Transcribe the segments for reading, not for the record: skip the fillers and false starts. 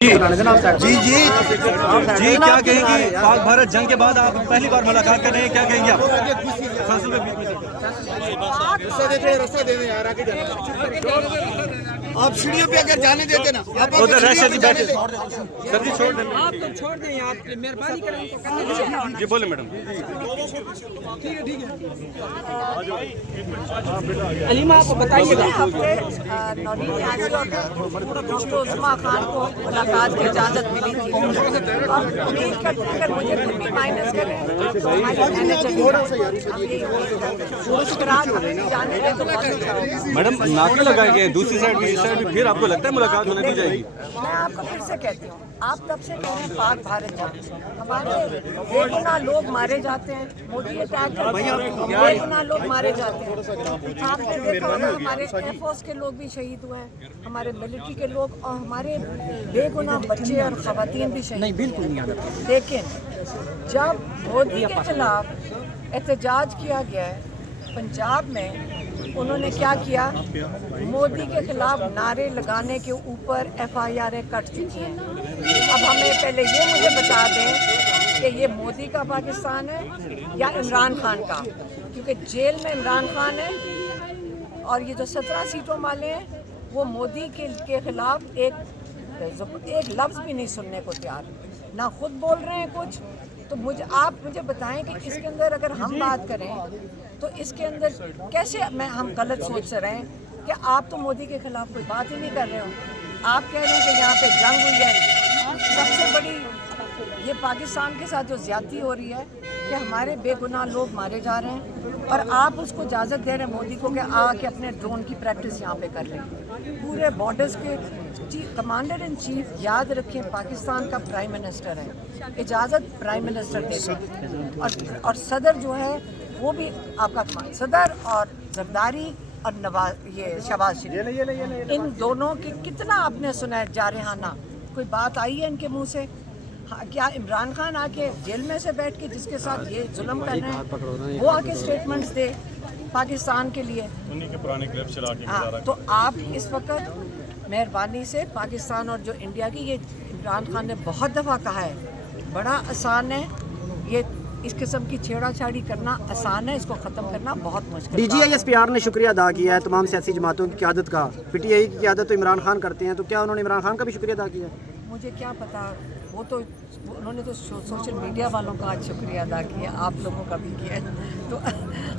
جی جی جی کیا کہیں گے پاک بھارت جنگ کے بعد آپ پہلی بار ملاقات کر رہے ہیں، کیا کہیں گے آپ سیڑھیوں پہ اگر جانے دیتے نا سر جی چھوڑ دیں آپ تو چھوڑ دیں، آپ مہربانی کریں جی بولے میڈم علیمہ آپ بتائیے گا۔ ہفتے نورین نیازی اور ڈاکٹر عثمان خان کو ملاقات کی اجازت ملی تھی اور امید کرتے ہیں اگر مجھے پھر بھی مائنس کریں تو ہماری محنت چلے جانے دیں تو بہت اچھا ہوگا۔ میڈم ناکے لگائے گئے دوسری سائڈ بھی، اس سائڈ بھی، پھر آپ کو لگتا ہے ملاقات ہونے دی جائے گی؟ میں آپ کو پھر سے کہتی ہوں، آپ تب سے کہہ رہے ہیں پاک بھارت جنگ، ہمارے بے گناہ لوگ مارے جاتے ہیں، مودی اٹیک کرتے ہیں، بے گناہ لوگ مارے جاتے ہیں۔ آپ نے دیکھا ہوگا ہمارے ایئر فورس کے لوگ بھی شہید ہوئے ہیں، ہمارے ملٹری کے لوگ اور ہمارے بے گناہ بچے اور خواتین بھی شہید ہوئے ہیں۔ لیکن جب مودی کے خلاف احتجاج کیا گیا ہے پنجاب میں، انہوں نے کیا کیا؟ مودی کے خلاف نعرے لگانے کے اوپر ایف آئی آریں کٹ چکی ہیں۔ اب ہمیں پہلے یہ مجھے بتا دیں کہ یہ مودی کا پاکستان ہے یا عمران خان کا، کیونکہ جیل میں عمران خان ہے اور یہ جو 17 سیٹوں والے ہیں وہ مودی کے خلاف ایک لفظ بھی نہیں سننے کو تیار، نہ خود بول رہے ہیں کچھ۔ تو آپ مجھے بتائیں کہ اس کے اندر اگر ہم بات کریں تو اس کے اندر کیسے ہم غلط سوچ سے رہے ہیں کہ آپ تو مودی کے خلاف کوئی بات ہی نہیں کر رہے ہو۔ آپ کہہ رہے ہیں کہ یہاں پہ جنگ ہوئی ہے، سب سے بڑی یہ پاکستان کے ساتھ جو زیادتی ہو رہی ہے کہ ہمارے بے گناہ لوگ مارے جا رہے ہیں اور آپ اس کو اجازت دے رہے ہیں مودی کو کہ آ کے اپنے ڈرون کی پریکٹس یہاں پہ کر لیں۔ پورے بارڈرز کے کمانڈر ان چیف یاد رکھیں پاکستان کا پرائم منسٹر ہے، اجازت پرائم منسٹر دیتے ہیں اور صدر جو ہے وہ بھی آپ کا صدر اور زرداری اور یہ شہباز شریف، ان دونوں کی کتنا آپ نے سنا ہے جارحانہ، کوئی بات آئی ہے ان کے منہ سے؟ کیا عمران خان آ کے جیل میں سے بیٹھ کے جس کے ساتھ یہ ظلم کر رہے ہیں وہ آ کے اسٹیٹمنٹس دے پاکستان کے لیے؟ ہاں، تو آپ اس وقت مہربانی سے پاکستان اور جو انڈیا کی، یہ عمران خان نے بہت دفعہ کہا ہے بڑا آسان ہے، یہ اس قسم کی چھیڑا چھاڑی کرنا آسان ہے، اس کو ختم کرنا بہت مشکل۔ D G I S P R نے شکریہ ادا کیا ہے تمام سیاسی جماعتوں کی قیادت کا، پی ٹی آئی کی قیادت تو عمران خان کرتے ہیں، تو کیا انہوں نے عمران خان کا بھی شکریہ ادا کیا ہے؟ مجھے کیا پتا، وہ تو انہوں نے تو سوشل میڈیا والوں کا آج شکریہ ادا کیا، آپ لوگوں کا بھی کیا ہے، تو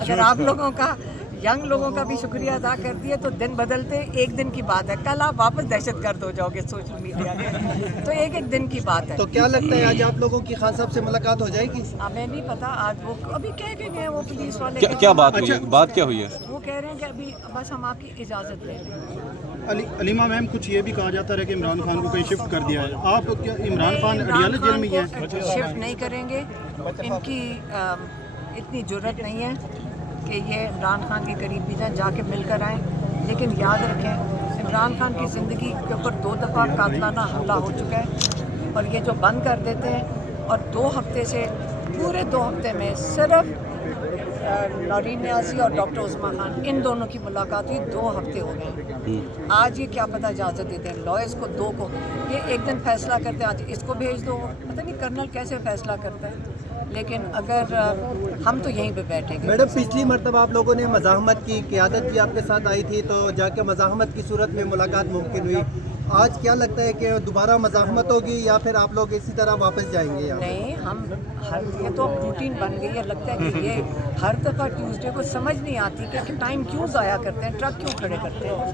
اگر آپ لوگوں کا، ینگ لوگوں کا بھی شکریہ ادا کر دیا تو دن بدلتے ایک دن کی بات ہے، کل آپ واپس دہشت گرد ہو جاؤ گے سوشل میڈیا میں، تو ایک دن کی بات ہے۔ تو کیا لگتا ہے آج آپ لوگوں کی خان صاحب سے ملاقات ہو جائے گی؟ ہمیں نہیں پتا، آج وہ ابھی کہہ کے گئے وہ پولیس والے، کیا بات ہوئی ہے؟ بات کیا ہوئی ہے؟ وہ کہہ رہے ہیں کہ ابھی بس ہم آپ کی اجازت لے لیں۔ علیمہ میم، کچھ یہ بھی کہا جاتا ہے کہ عمران خان کو کہیں شفٹ کر دیا ہے، آپ کیا عمران خان اڈیالہ جیل میں ہی ہیں؟ شفٹ نہیں کریں گے، ان کی اتنی جرت نہیں ہے کہ یہ عمران خان کے قریب بھی جائیں، جا کے مل کر آئیں، لیکن یاد رکھیں عمران خان کی زندگی کے اوپر 2 دفعہ قاتلانہ حملہ ہو چکا ہے اور یہ جو بند کر دیتے ہیں، اور 2 ہفتے سے پورے 2 ہفتے میں صرف نورین نیازی اور ڈاکٹر عثمان خان ان دونوں کی ملاقات ہوئی، 2 ہفتے ہو گئے ہیں۔ آج یہ کیا پتہ اجازت دیتے ہیں لائرس کو، 2 کو، یہ ایک دن فیصلہ کرتے ہیں آج اس کو بھیج دو، پتہ نہیں کرنل کیسے فیصلہ کرتا ہے، لیکن اگر ہم تو یہیں پہ بیٹھیں گے۔ میڈم، پچھلی مرتبہ آپ لوگوں نے مزاحمت کی، قیادت بھی آپ کے ساتھ آئی تھی، تو جا کے مزاحمت کی صورت میں ملاقات ممکن ہوئی، آج کیا لگتا ہے کہ دوبارہ مزاحمت ہوگی یا پھر آپ لوگ اسی طرح واپس جائیں گے؟ نہیں، ہم یہ تو اب روٹین بن گئی ہے، لگتا ہے کہ یہ ہر دفعہ ٹیوزڈے کو سمجھ نہیں آتی کہ ٹائم کیوں ضائع کرتے ہیں، ٹرک کیوں کھڑے کرتے ہیں،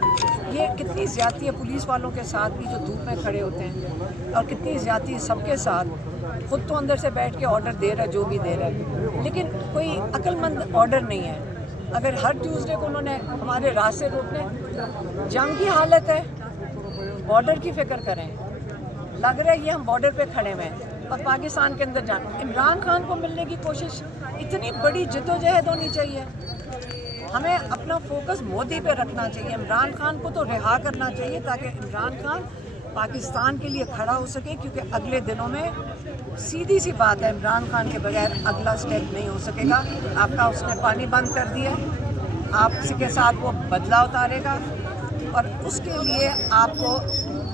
یہ کتنی زیادتی ہے پولیس والوں کے ساتھ بھی جو دھوپ میں کھڑے ہوتے ہیں، اور کتنی زیادتی سب کے ساتھ، خود تو اندر سے بیٹھ کے آرڈر دے رہا ہے جو بھی دے رہا ہے، لیکن کوئی عقل مند آرڈر نہیں ہے۔ اگر ہر ٹیوزڈے کو انہوں نے ہمارے راستے روکنے، جنگ کی حالت ہے، بارڈر کی فکر کریں، لگ رہا ہے یہ ہم بارڈر پہ کھڑے ہوئے ہیں اور پاکستان کے اندر جانا، عمران خان کو ملنے کی کوشش، اتنی بڑی جدوجہد ہونی چاہیے، ہمیں اپنا فوکس مودی پہ رکھنا چاہیے، عمران خان کو تو رہا کرنا چاہیے تاکہ عمران خان پاکستان کے لیے کھڑا ہو سکے، کیونکہ اگلے دنوں میں سیدھی سی بات ہے عمران خان کے بغیر اگلا سٹیپ نہیں ہو سکے گا۔ آپ کا اس نے پانی بند کر دیا، آپ کے ساتھ وہ بدلہ اتارے گا اور اس کے لیے آپ کو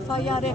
FIR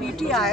PTI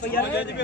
FIR